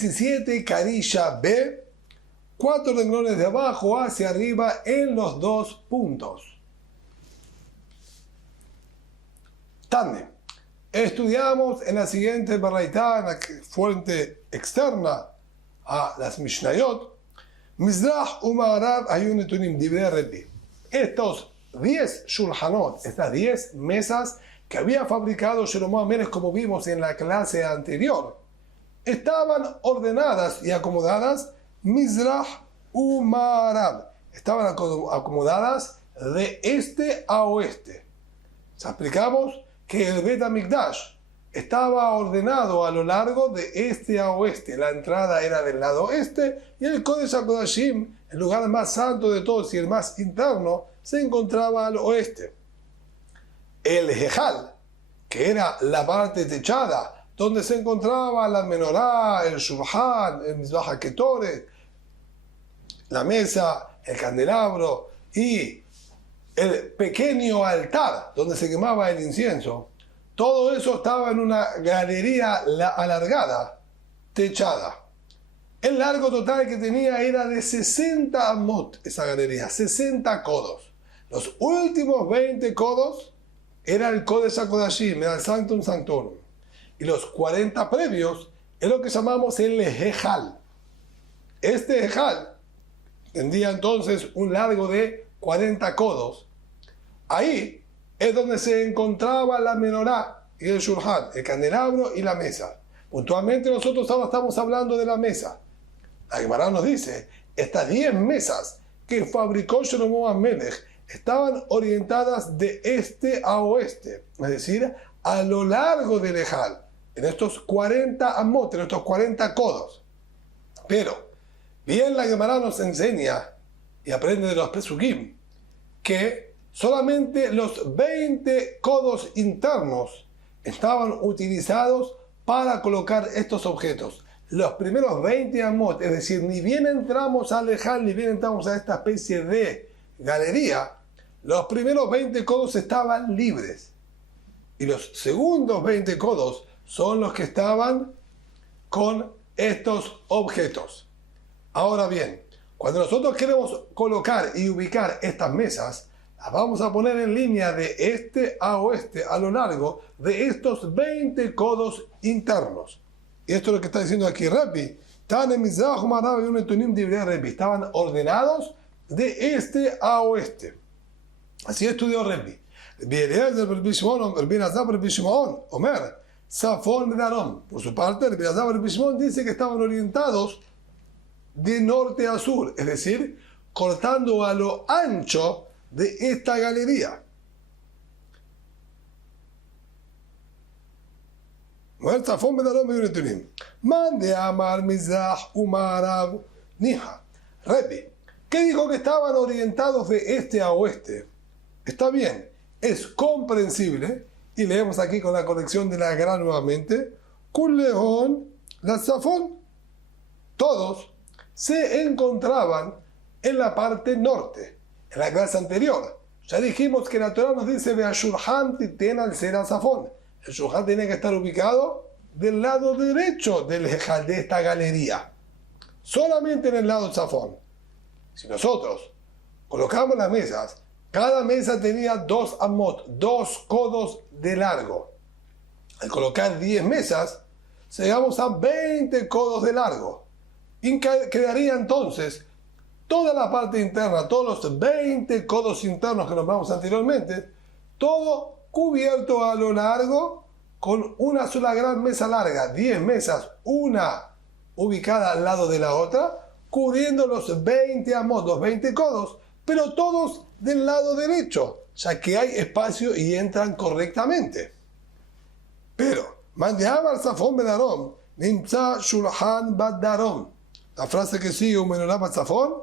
17 carilla B, 4 renglones de abajo hacia arriba en los 2 puntos. Tane. Estudiamos en la siguiente baraitá, en la fuente externa a las Mishnayot, Mizrach u'Ma'arav hayu netunim divrei Rebbi. Estos 10 shulhanot, estas 10 mesas que había fabricado Shlomo HaMelech, como vimos en la clase anterior, estaban ordenadas y acomodadas Mizrach u'Ma'arav. Estaban acomodadas de este a oeste. Explicamos que el Bet HaMikdash estaba ordenado a lo largo de este a oeste. La entrada era del lado oeste y el Kodesh HaKodashim, el lugar más santo de todos y el más interno, se encontraba al oeste. El Hejal, que era la parte techada, donde se encontraba la menorá, el shulhan, el mizbach haketoret, la mesa, el candelabro y el pequeño altar donde se quemaba el incienso, todo eso estaba en una galería alargada, techada. El largo total que tenía era de 60 amot, esa galería, 60 codos. Los últimos 20 codos era el Kodesh HaKodashim, era el Sanctum Sanctorum. Y los 40 previos es lo que llamamos el Hejal. Este Hejal tendría entonces un largo de 40 codos. Ahí es donde se encontraba la menorá y el shulhan, el candelabro y la mesa. Puntualmente nosotros ahora estamos hablando de la mesa. La Gemara nos dice, estas 10 mesas que fabricó Shlomo HaMelech estaban orientadas de este a oeste, es decir, a lo largo del Ejal, en estos 40 amot, en estos 40 codos. Pero, bien la Gemara nos enseña y aprende de los Pesukim que solamente los 20 codos internos estaban utilizados para colocar estos objetos. Los primeros 20 amot, es decir, ni bien entramos al Ejal, ni bien entramos a esta especie de galería, los primeros 20 codos estaban libres. Y los segundos 20 codos son los que estaban con estos objetos. Ahora bien, cuando nosotros queremos colocar y ubicar estas mesas, las vamos a poner en línea de este a oeste a lo largo de estos 20 codos internos. Y esto es lo que está diciendo aquí Rabbi. Estaban ordenados de este a oeste. Así estudió Rabbi. Por su parte, Rabbi Elazar Rabbi Shimon dice que estaban orientados de norte a sur, es decir, cortando a lo ancho de esta galería. Mande Amar Mizrach u'Ma'arav Niha. Rabbi, ¿qué dijo que estaban orientados de este a oeste? Está bien, es comprensible, y leemos aquí con la colección de la Gran nuevamente, Kulleon la Zafón. Todos se encontraban en la parte norte, en la clase anterior. Ya dijimos que la Torah nos dice Ve'ashulhan titen al ser Zafón. El shulhan tiene que estar ubicado del lado derecho del Hejal, de esta galería, solamente en el lado Zafón. Si nosotros colocamos las mesas, cada mesa tenía 2 amot, 2 codos de largo. Al colocar 10 mesas, llegamos a 20 codos de largo. Y quedaría entonces toda la parte interna, todos los 20 codos internos que nombramos anteriormente, todo cubierto a lo largo con una sola gran mesa larga, 10 mesas, una ubicada al lado de la otra, cubriendo los 20 amot, los 20 codos, pero todos del lado derecho, ya que hay espacio y entran correctamente. Pero, Mandeam al Zafón Bedarom, Nimza Shulhan Badarom. La frase que sigue, Umenolab al Zafón,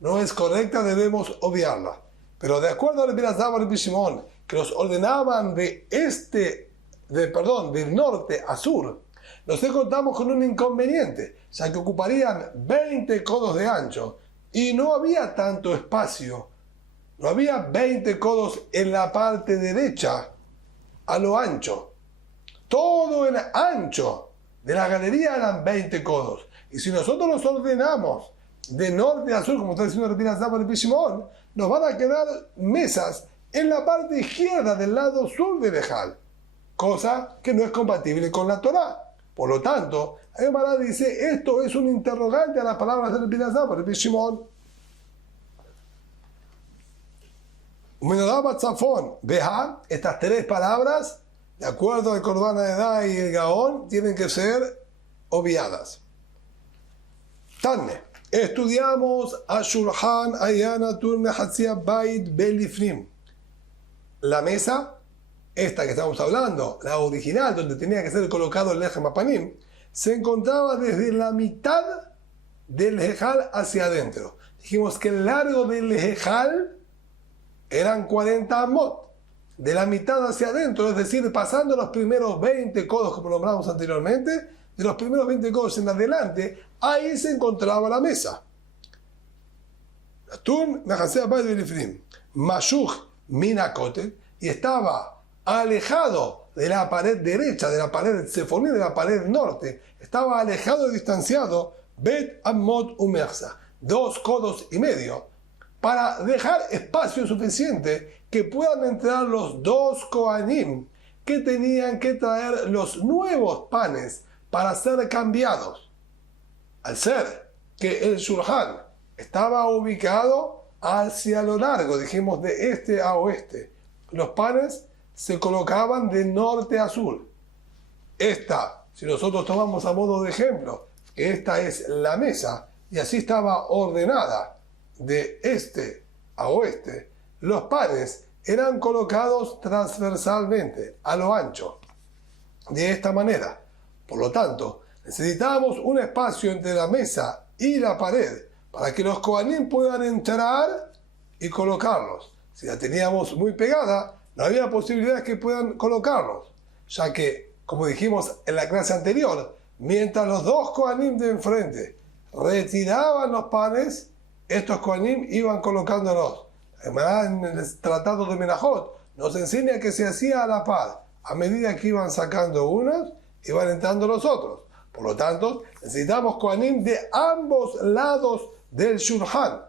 no es correcta, debemos obviarla. Pero de acuerdo a Rabbi Elazar Rabbi Shimon, que los ordenaban de norte a sur, nos encontramos con un inconveniente, ya que ocuparían 20 codos de ancho y no había tanto espacio. No había 20 codos en la parte derecha a lo ancho. Todo el ancho de la galería eran 20 codos. Y si nosotros los ordenamos de norte a sur, como está diciendo Rabbi Elazar Rabbi Shimon, nos van a quedar mesas en la parte izquierda del lado sur del Ejal, cosa que no es compatible con la Torá. Por lo tanto, Gemara dice, esto es un interrogante a las palabras de Rabbi Elazar Rabbi Shimon. Menorá Batzafón, Beja, estas tres palabras, de acuerdo al Korban Edá y el Gaón, tienen que ser obviadas. Tanne, estudiamos a Shulchan Ayana Turne Hatzia Bait Belifnim. La mesa, esta que estamos hablando, la original, donde tenía que ser colocado el Lechem Apanim, se encontraba desde la mitad del Ejal hacia adentro. Dijimos que el largo del Ejal eran 40 amot, de la mitad hacia adentro, es decir, pasando los primeros 20 codos, como nombramos anteriormente, de los primeros 20 codos en adelante, ahí se encontraba la mesa. Mashuch Minakotel, y estaba alejado de la pared derecha, de la pared sefoní, de la pared norte, estaba alejado y distanciado, Bet Amot Umersa, 2 codos y medio, para dejar espacio suficiente que puedan entrar los 2 Kohanim que tenían que traer los nuevos panes para ser cambiados. Al ser que el Shulchan estaba ubicado hacia lo largo, dijimos de este a oeste, los panes se colocaban de norte a sur. Esta, si nosotros tomamos a modo de ejemplo, esta es la mesa y así estaba ordenada de este a oeste, los panes eran colocados transversalmente, a lo ancho, de esta manera. Por lo tanto, necesitábamos un espacio entre la mesa y la pared para que los Kohanim puedan entrar y colocarlos. Si la teníamos muy pegada, no había posibilidad de que puedan colocarlos, ya que, como dijimos en la clase anterior, mientras los 2 Kohanim de enfrente retiraban los panes, estos Kohanim iban colocándolos. En el tratado de Menajot nos enseña que se hacía a la par. A medida que iban sacando unos, iban entrando los otros. Por lo tanto, necesitamos Kohanim de ambos lados del Shulchan.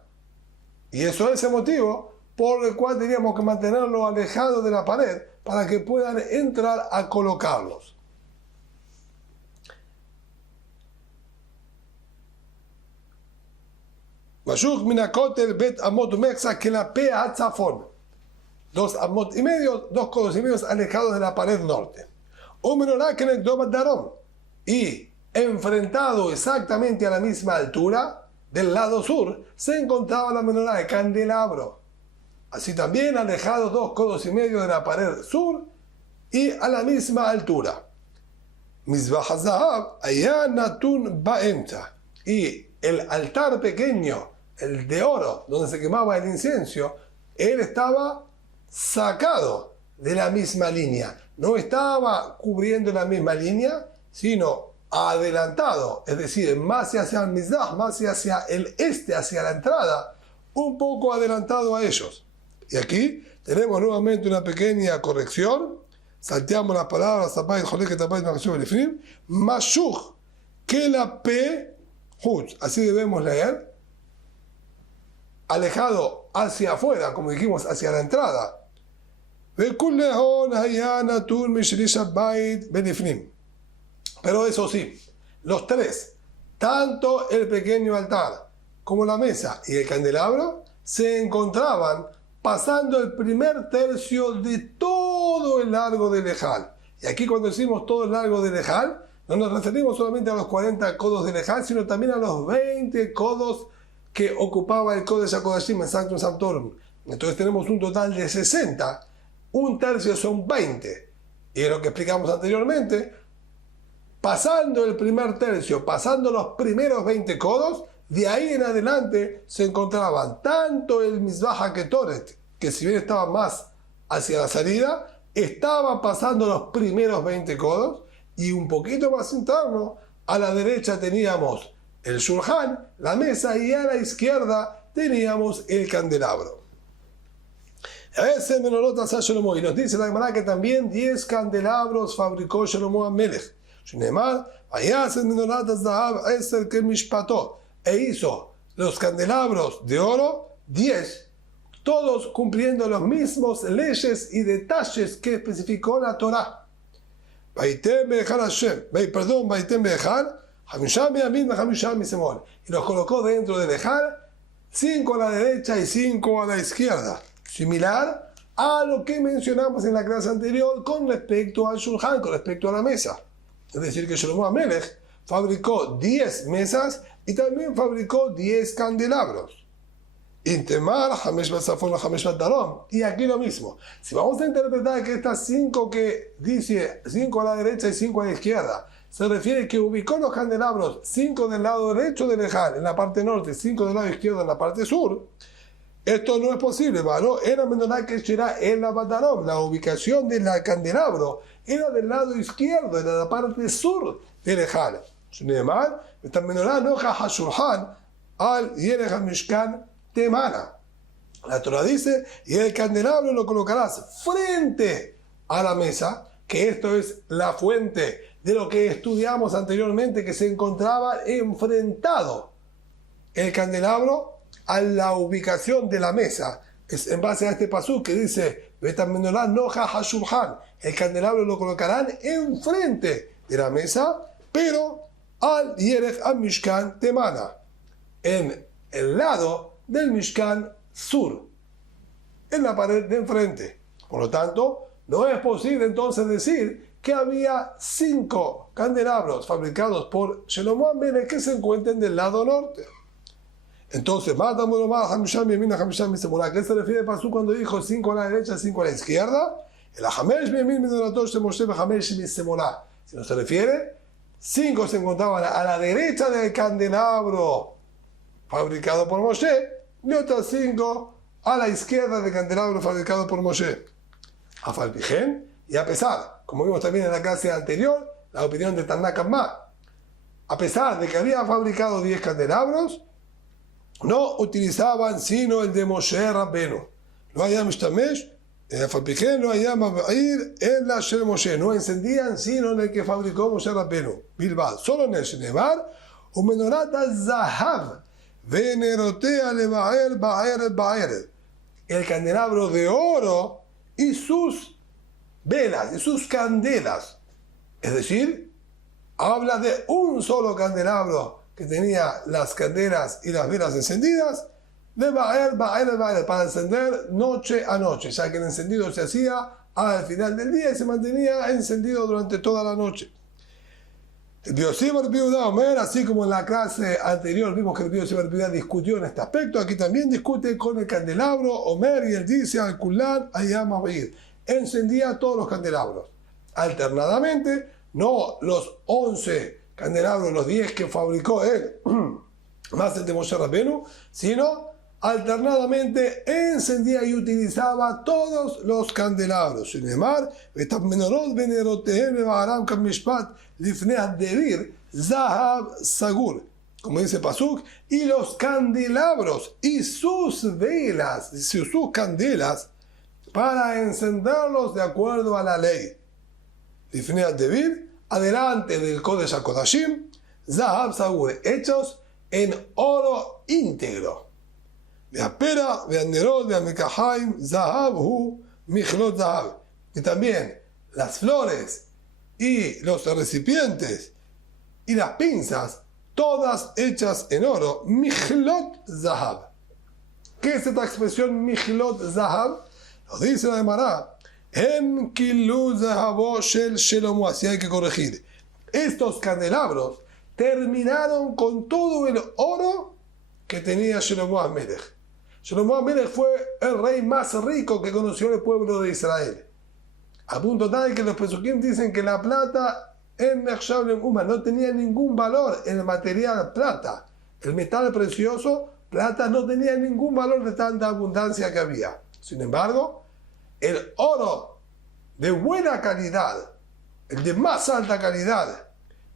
Y eso es el motivo por el cual teníamos que mantenerlo alejado de la pared para que puedan entrar a colocarlos. Mashuch Minakotel Bet Amot Umexa que la P Hatzafon. 2 amot y medio, 2 codos y medios alejados de la pared norte. Y enfrentado exactamente a la misma altura, del lado sur, se encontraba la menorá de candelabro. Así también alejados 2 codos y medio de la pared sur y a la misma altura. Mizbah HaZahab allá Natun Baemta. Y el altar pequeño, el de oro, donde se quemaba el incienso, él estaba sacado de la misma línea. No estaba cubriendo la misma línea, sino adelantado, es decir, más hacia el Mizrah, más hacia el este, hacia la entrada, un poco adelantado a ellos. Y aquí tenemos nuevamente una pequeña corrección. Salteamos las palabras Mashuch, que la P, así debemos leer, alejado hacia afuera, como dijimos, hacia la entrada. Pero eso sí, los 3, tanto el pequeño altar como la mesa y el candelabro, se encontraban pasando el primer tercio de todo el largo del Ejal. Y aquí cuando decimos todo el largo del Ejal, no nos referimos solamente a los 40 codos del Ejal, sino también a los 20 codos que ocupaba el Kodesh HaKodashim en Sanctum Sanctorum. Entonces tenemos un total de 60, un tercio son 20. Y es lo que explicamos anteriormente, pasando el primer tercio, pasando los primeros 20 codos, de ahí en adelante se encontraban tanto el Mizbah HaKetoret, que si bien estaba más hacia la salida, estaba pasando los primeros 20 codos, y un poquito más interno, a la derecha teníamos el Shulchan, la mesa, y a la izquierda teníamos el candelabro. Y nos dice la Gemara que también 10 candelabros fabricó Shlomo HaMelech. Shneemar, vayas el menorat zahab eser que mishpato, e hizo los candelabros de oro 10, todos cumpliendo las mismas leyes y detalles que especificó la Torah. Vaitem be'echal Hashem, vaitem be'echal, Hamisham Yamin Hamisham Misemol, y los colocó dentro del ejal, 5 a la derecha y 5 a la izquierda, similar a lo que mencionamos en la clase anterior con respecto al Shulchan, con respecto a la mesa. Es decir, que Shlomo HaMelech fabricó 10 mesas y también fabricó 10 candelabros. Intemar, Hamesh Batzafon, Hamesh Batdarom. Y aquí lo mismo. Si vamos a interpretar que estas 5 que dice 5 a la derecha y 5 a la izquierda, se refiere que ubicó los candelabros 5 del lado derecho del ejal en la parte norte, 5 del lado izquierdo en la parte sur. Esto no es posible, ¿vale? Era menorá que será en la Batdarom. La ubicación del candelabro era del lado izquierdo, en la parte sur del ejal. Shneemar, esta menorá noja hashulhan al yerech hamishkan temana. La Torah dice, y el candelabro lo colocarás frente a la mesa, que esto es la fuente de lo que estudiamos anteriormente, que se encontraba enfrentado el candelabro a la ubicación de la mesa. Es en base a este pasú que dice, Betamenolah noja hashulhan, el candelabro lo colocarán enfrente de la mesa, pero al yerech al mishkan temana, en el lado del Mishkan sur, en la pared de enfrente. Por lo tanto, no es posible entonces decir que había 5 candelabros fabricados por Shlomo HaMelech que se encuentren del lado norte. Entonces, ¿a qué se refiere Pasú cuando dijo 5 a la derecha, 5 a la izquierda? El Hamesh Bemin Menoratot Shemoshe Hamesh Misemolá. Si no se refiere, 5 se encontraban a la derecha del candelabro fabricado por Moshe, y otras 5 a la izquierda del candelabro fabricado por Moshe. Afalpijen, y a pesar, como vimos también en la clase anterior, la opinión de Tanna Kamma, a pesar de que había fabricado 10 candelabros, no utilizaban sino el de Moshe Rabbenu. No había Mishtamesh, Afalpijen no había Mabair en la Shel Moshe, no encendían sino en el que fabricó Moshe Rabbenu. Bilbao, solo en el Shneemar, un menorata Zahav. Venerotea levaer baer. El candelabro de oro y sus velas, y sus candelas. Es decir, habla de un solo candelabro que tenía las candelas y las velas encendidas, de baer, para encender noche a noche, ya que el encendido se hacía al final del día y se mantenía encendido durante toda la noche. El Biosif Rabbi Yehuda Omer, así como en la clase anterior vimos que el Biosif Rabbi Yehuda discutió en este aspecto, aquí también discute con el candelabro Omer, y él dice al Kulan Ayam Abir, encendía todos los candelabros alternadamente, no los 11 candelabros, los 10 que fabricó él, más el de Moshe Rabbenu, sino alternadamente encendía y utilizaba todos los candelabros. Sin embargo, como dice Pasuk, y los candelabros y sus velas, sus candelas, para encenderlos de acuerdo a la ley. Adelante del Kodesh HaKodashim, Zahab Sagur, hechos en oro íntegro. Veapera, veanerot, veamekahaim, Zahab hu, michlot Zahab. Y también las flores y los recipientes y las pinzas, todas hechas en oro, michlot Zahab. ¿Qué es esta expresión michlot Zahab? Lo dice la Gemara. En kilu Zahabo shel Shelomo, así hay que corregir. Estos candelabros terminaron con todo el oro que tenía Shlomo HaMelech. Shlomo HaMelech fue el rey más rico que conoció el pueblo de Israel. A punto tal que los pesukim dicen que la plata en Nechshav Uma no tenía ningún valor en el material plata. El metal precioso, plata, no tenía ningún valor de tanta abundancia que había. Sin embargo, el oro de buena calidad, el de más alta calidad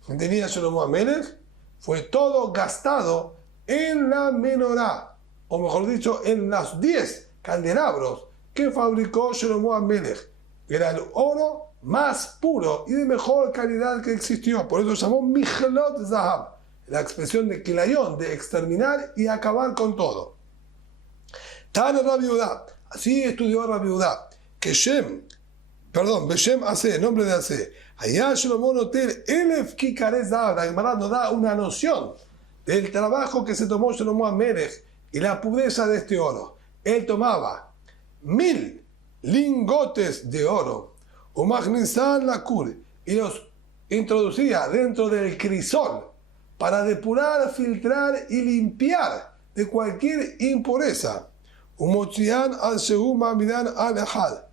que tenía Shlomo HaMelech, fue todo gastado en la menorá, o mejor dicho, en los 10 candelabros que fabricó Shlomo HaMelech. Era el oro más puro y de mejor calidad que existió. Por eso se llamó Michlot Zahab, la expresión de Kilayón, de exterminar y acabar con todo. Tana Rabbi Yehuda, así estudió Rabbi Yehuda, que Beshem Ase, nombre de Ase, allá Shlomo noter Elef Kikares Zahab, la Gemara nos da una noción del trabajo que se tomó Shlomo Amelech y la pureza de este oro. Él tomaba 1000 lingotes de oro, Umagnisan Lakur, y los introducía dentro del crisol para depurar, filtrar y limpiar de cualquier impureza. Umotzian al Shehuma Midan al Ejad,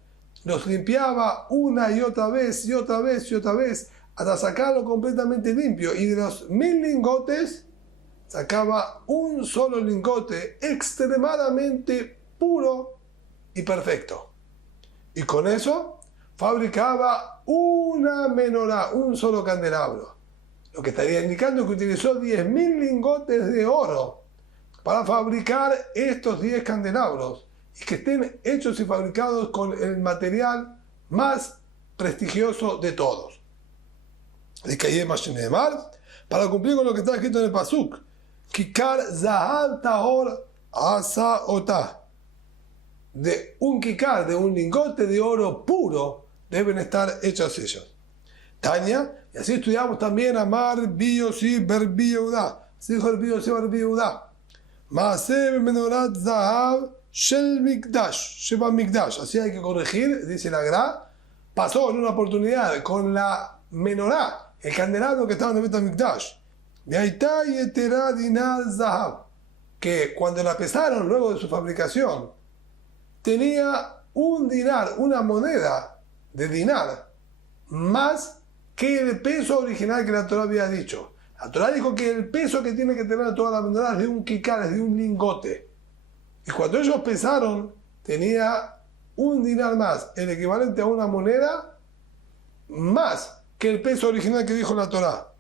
los limpiaba una y otra vez y otra vez y otra vez hasta sacarlo completamente limpio, y de los 1000 lingotes sacaba un solo lingote extremadamente puro y perfecto. Y con eso fabricaba una menorá, un solo candelabro. Lo que estaría indicando que utilizó 10.000 lingotes de oro para fabricar estos 10 candelabros y que estén hechos y fabricados con el material más prestigioso de todos. Para cumplir con lo que está escrito en el Pasuk, Kikar Zahab Tahor Asa Otah, de un kikar, de un lingote de oro puro, deben estar hechos ellos. Tania, y así estudiamos también Amar Biyosi Berbi Yehuda, así dijo el Biyosi Berbi Yehuda, Maaseh Menorat Zahab Shel Mikdash, Sheba Mikdash, así hay que corregir, dice la Gra, pasó en una oportunidad con la menorá, el candelabro que estaba en el Bet Mikdash, de Aitá y Etera Dinar Zahab, que cuando la pesaron luego de su fabricación, tenía un dinar, una moneda de dinar, más que el peso original que la Torah había dicho. La Torah dijo que el peso que tiene que tener toda la moneda es de un kikar, es de un lingote. Y cuando ellos pesaron, tenía un dinar más, el equivalente a una moneda, más que el peso original que dijo la Torah.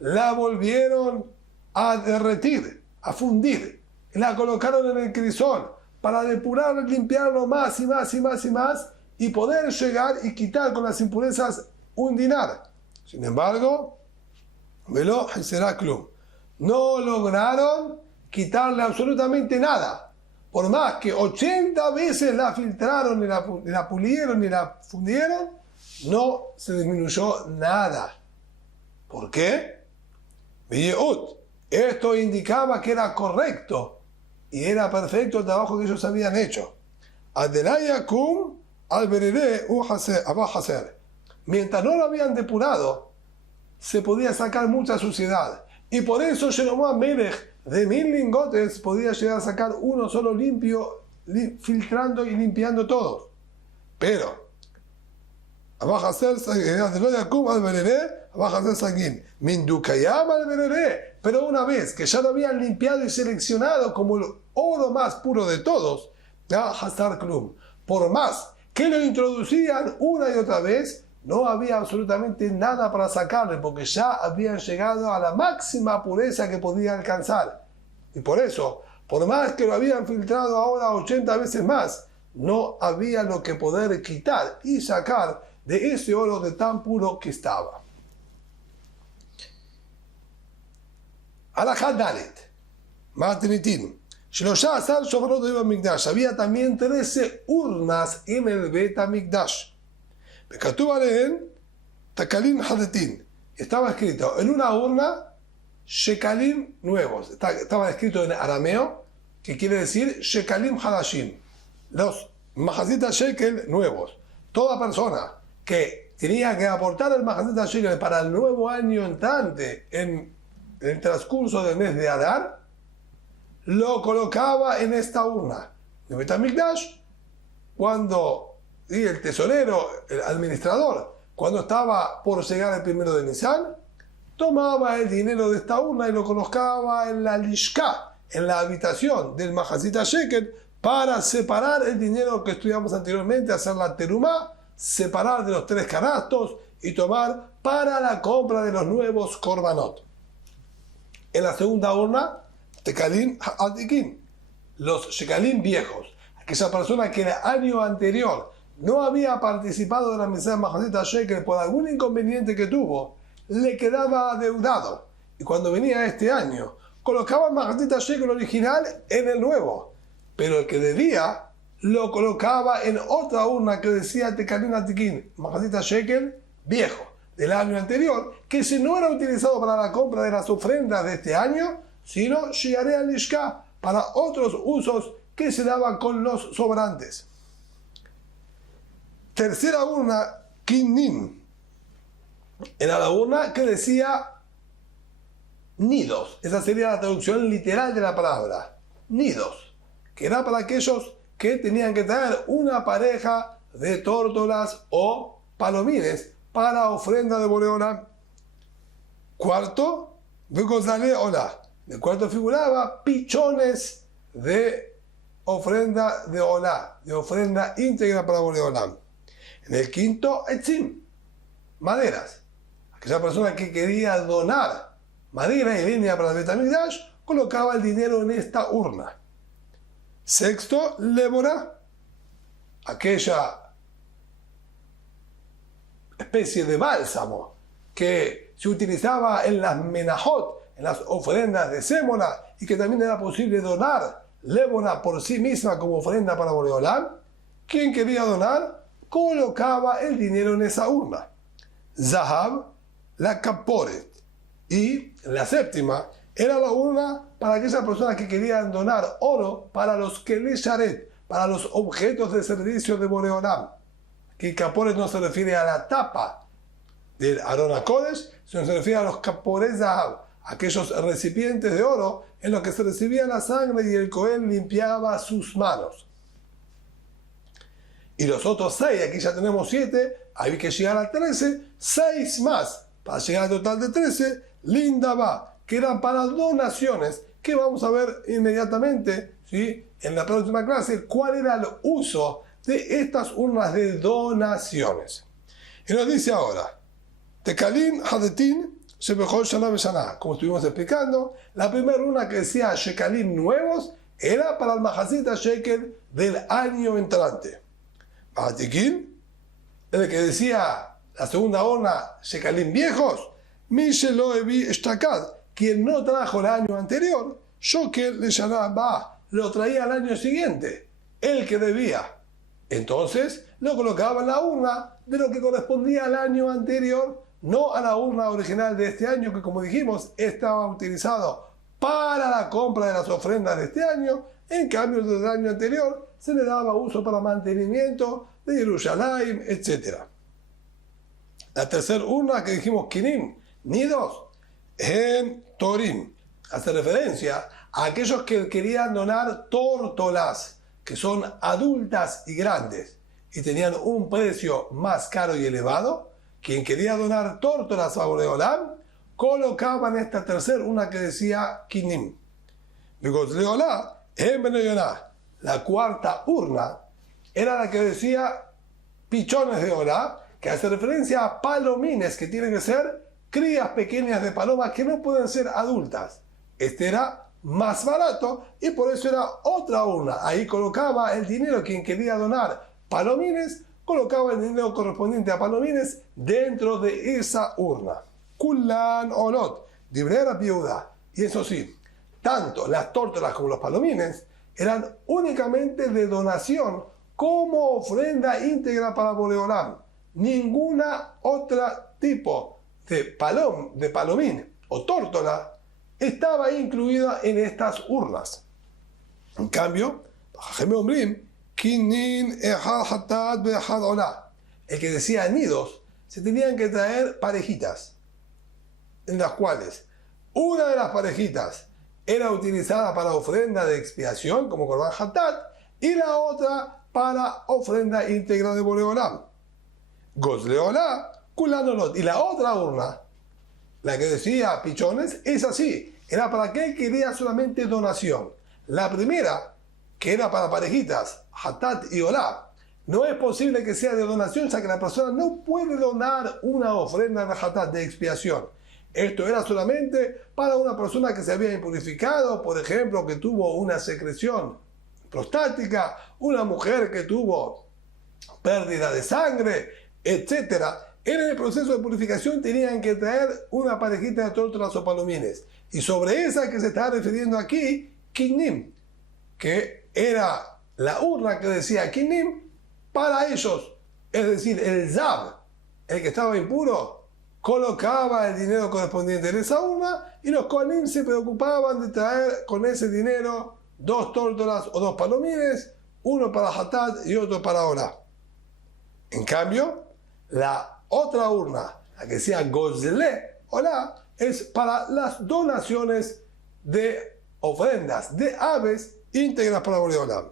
La volvieron a derretir, a fundir. La colocaron en el crisol para depurar, limpiarlo más y más y más y más y poder llegar y quitar con las impurezas un dinar. Sin embargo, no lograron quitarle absolutamente nada. Por más que 80 veces la filtraron, ni la pulieron, ni la fundieron, no se disminuyó nada. ¿Por qué? Esto indicaba que era correcto y era perfecto el trabajo que ellos habían hecho. Mientras no lo habían depurado, se podía sacar mucha suciedad. Y por eso Shlomo Amelech, de 1000 lingotes, podía llegar a sacar uno solo limpio, filtrando y limpiando todos. Pero pero una vez que ya lo habían limpiado y seleccionado como el oro más puro de todos, por más que lo introducían una y otra vez, no había absolutamente nada para sacarle, porque ya habían llegado a la máxima pureza que podían alcanzar. Y por eso, por más que lo habían filtrado ahora 80 veces más, no había lo que poder quitar y sacar de ese oro de tan puro que estaba. Alajat Dalet, Matnitin, Shloshah Shofarot de Mikdash. Había también 13 urnas en el Bet Mikdash. Bekatuv Alehem Takalim Hadetin. Estaba escrito en una urna Shekalim nuevos. Estaba escrito en arameo, que quiere decir Shekalim Hadashim. Los Mahazita Shekel nuevos. Toda persona que tenía que aportar el Mahazita Shekel para el nuevo año entrante en el transcurso del mes de Adar, lo colocaba en esta urna. En Bet Mikdash, cuando el tesorero, el administrador, cuando estaba por llegar el 1 de Nisan, tomaba el dinero de esta urna y lo colocaba en la lishka, en la habitación del Mahazita Shekel, para separar el dinero que estudiamos anteriormente, hacer la terumá, separar de los 3 canastos y tomar para la compra de los nuevos korbanot. En la segunda urna, Tekalim Hadikim, los shekalim viejos. aquella persona que el año anterior no había participado de la misa de Mahazit Shekel por algún inconveniente que tuvo, le quedaba adeudado. Y cuando venía este año, colocaba el Mahazit Shekel original en el nuevo, pero el que debía lo colocaba en otra urna que decía Tekalin Atikin, Mahazit Shekel viejo, del año anterior, que si no era utilizado para la compra de las ofrendas de este año, sino Shiarei al-Lishka, para otros usos que se daban con los sobrantes. Tercera urna, Kinnin. Era la urna que decía nidos. Esa sería la traducción literal de la palabra. Nidos. Que era para aquellos que tenían que traer una pareja de tórtolas o palomines para ofrenda de Boreolam. Cuarto, Begozale Ola. El cuarto figuraba pichones de ofrenda de Olá, de ofrenda íntegra para Boreolam. En el quinto, Etzim, maderas. Aquella persona que quería donar madera y leña para el Bet HaMikdash colocaba el dinero en esta urna. Sexto, Lébora, aquella especie de bálsamo que se utilizaba en las menajot, en las ofrendas de sémola, y que también era posible donar Lébora por sí misma como ofrenda para Boreolam. Quien quería donar colocaba el dinero en esa urna. Zahab, la Kaporet. Y la séptima era la urna para aquellas personas que querían donar oro para los Kelei Sharet, para los objetos de servicio de Boreolam. Que Kaporet no se refiere a la tapa del Aron HaKodesh, sino se refiere a los Kaporet Zahab, aquellos recipientes de oro en los que se recibía la sangre y el Cohen limpiaba sus manos. Y los otros 6, aquí ya tenemos 7, hay que llegar a 13, 6 más, para llegar al total de 13, Linda va, que eran para donaciones, que vamos a ver inmediatamente, ¿sí?, en la próxima clase, cuál era el uso de estas urnas de donaciones. Y nos dice ahora, Tekalin Hadetin Shebechol Shana B'Shana. Como estuvimos explicando, la primera urna que decía Shekalim nuevos era para el Mahazit Shekel del año entrante. Mahatikin, el que decía la segunda urna Shekalim viejos, Mishelo Evi Estakad, quien no trajo el año anterior, Shokel le Shana Ba, lo traía al año siguiente, el que debía. Entonces lo colocaba en la urna de lo que correspondía al año anterior, no a la urna original de este año, que como dijimos estaba utilizado para la compra de las ofrendas de este año. En cambio, del año anterior se le daba uso para mantenimiento de Jerusalén, etc. La tercera urna que dijimos, Kinim, nidos, en Torim, hace referencia a aquellos que querían donar tórtolas, que son adultas y grandes, y tenían un precio más caro y elevado. Quien quería donar tórtolas a Boreolam, colocaba en esta tercera una que decía Kinim. La cuarta urna era la que decía pichones de Olá, que hace referencia a palomines, que tienen que ser crías pequeñas de palomas que no pueden ser adultas. Este era más barato y por eso era otra urna. Ahí colocaba el dinero quien quería donar palomines, colocaba el dinero correspondiente a palomines dentro de esa urna. Kulan Olot, Divrei Piuda. Y eso sí, tanto las tórtolas como los palomines eran únicamente de donación como ofrenda íntegra para Boreolam. Ninguna otra tipo de palomín o tórtola estaba incluida en estas urnas. En cambio, el que decía nidos, se tenían que traer parejitas, en las cuales una de las parejitas era utilizada para ofrenda de expiación, como Korban Hatat, y la otra para ofrenda íntegra de Boreolam. Gozleolá, Kulanolot. Y la otra urna, la que decía pichones, es así. Era para aquel que quería solamente donación. La primera, que era para parejitas, Hatat y Olá, no es posible que sea de donación, ya que la persona no puede donar una ofrenda de Hatat, de expiación. Esto era solamente para una persona que se había impurificado, por ejemplo, que tuvo una secreción prostática, una mujer que tuvo pérdida de sangre, etc. En el proceso de purificación tenían que traer una parejita de tórtolas o palomines. Y sobre esa que se está refiriendo aquí, Kinnim, que era la urna que decía Kinnim para ellos. Es decir, el Zab, el que estaba impuro, colocaba el dinero correspondiente en esa urna y los Kohanim se preocupaban de traer con ese dinero 2 tórtolas o 2 palomines, uno para Hatat y otro para Olá. En cambio, la otra urna, la que decía Gozle Olá, es para las donaciones de ofrendas de aves íntegras para Borei Olam.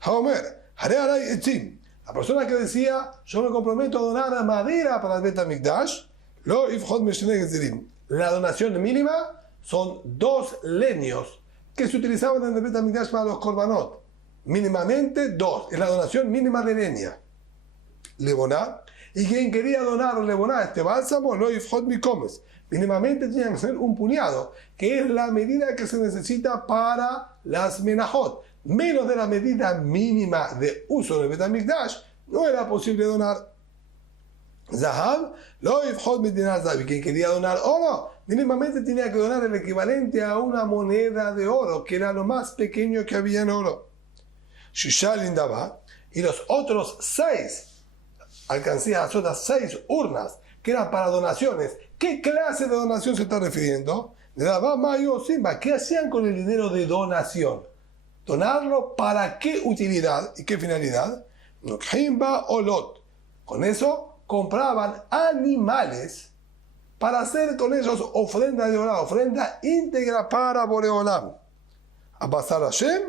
Haomer, Harei Alai Etzim. La persona que decía, yo me comprometo a donar madera para el Bet HaMikdash, lo ifhot meshene gezerim. La donación mínima son 2 leños que se utilizaban en el Bet HaMikdash para los korbanot. Mínimamente 2, es la donación mínima de leña. Leboná, y quien quería donar leboná, este bálsamo, lo ifhot mikomes. Mínimamente tenía que ser un puñado, que es la medida que se necesita para las menajot. Menos de la medida mínima de uso del Bet HaMikdash, no era posible donar. Zahab, lo ifhot dinar zahav. Quien quería donar oro, mínimamente tenía que donar el equivalente a una moneda de oro, que era lo más pequeño que había en oro. Shishal Indaba, y los otros 6 alcancías, las otras 6 urnas, que eran para donaciones. ¿Qué clase de donación se está refiriendo? ¿Qué hacían con el dinero de donación? ¿Donarlo para qué utilidad y qué finalidad? Olot. Con eso compraban animales para hacer con ellos ofrenda de Olá, ofrenda íntegra para Borei Olam. A pasar a Hashem,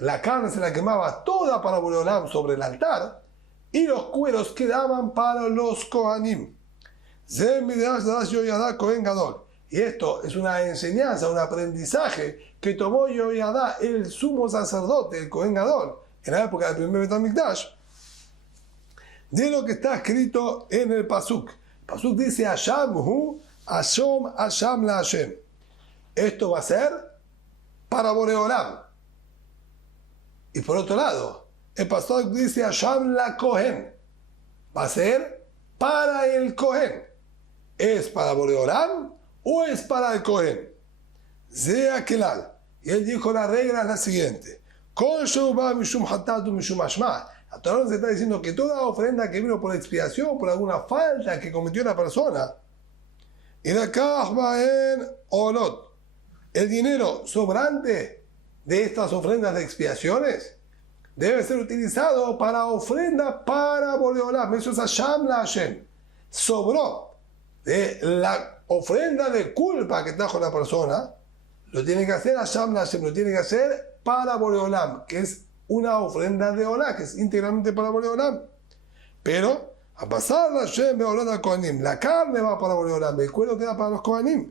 la carne se la quemaba toda para Borei Olam sobre el altar y los cueros quedaban para los Kohanim. Y esto es una enseñanza, un aprendizaje que tomó Yoyadá, el sumo sacerdote, el Kohen Gadol, en la época del primer Bet HaMikdash, de lo que está escrito en el Pasuk. El Pasuk dice, Hasham hu, Hasham la Hashem. Esto va a ser para Borei Olam. Y por otro lado, el Pasuk dice, Hasham la Kohen. Va a ser para el Kohen. ¿Es para Borei Olam o es para el Kohen? Zea Kelal. Y él dijo, la regla es la siguiente. La Torah nos está diciendo que toda ofrenda que vino por expiación, por alguna falta que cometió la persona, el dinero sobrante de estas ofrendas de expiaciones debe ser utilizado para ofrenda para Borei Olam. Eso es Hasham la Hashem. Sobró de la ofrenda de culpa que trajo la persona, lo tiene que hacer Hasham la Hashem, lo tiene que hacer para Borei Olam, que es una ofrenda de Olá, que es íntegramente para Borei Olam. Pero, a pasar la Hashem Beolot al Kohanim, la carne va para Borei Olam, el cuero queda para los Kohanim.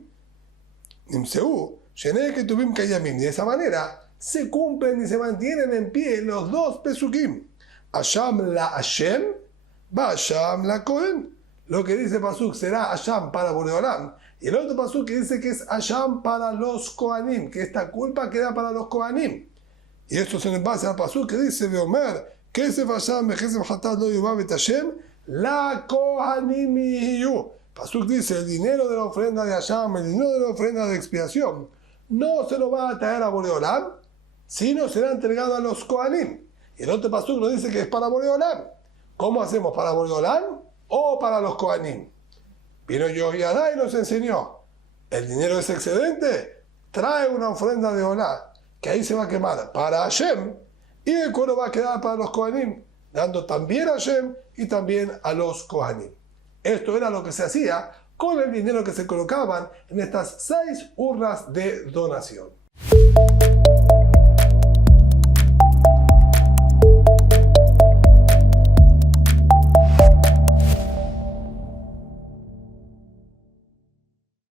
Nimseu, Shenei Ketuvim Kayamim. De esa manera se cumplen y se mantienen en pie los 2 pesukim. Hasham la Hashem, va Hasham la Kohen. Lo que dice Pasuk será Hasham para Borei Olam. Y el otro Pasuk que dice que es Hasham para los Kohanim, que esta culpa queda para los Kohanim. Y esto se le basa al Pasuk que dice Veomer, Kesef Hasham Bechesef Hatat lo Yuvav et Hashem, la Kohanim Yiyu. Pasuk dice, el dinero de la ofrenda de Hasham, el dinero de la ofrenda de expiación, no se lo va a traer a Borei Olam, sino será entregado a los Kohanim. Y el otro Pasuk nos dice que es para Borei Olam. ¿Cómo hacemos para Borei Olam o para los Kohanim? Vino Yoyadá y nos enseñó, el dinero es excedente, trae una ofrenda de Olá, que ahí se va a quemar para Hashem, y el cuero va a quedar para los Kohanim, dando también a Hashem y también a los Kohanim. Esto era lo que se hacía con el dinero que se colocaban en estas 6 urnas de donación.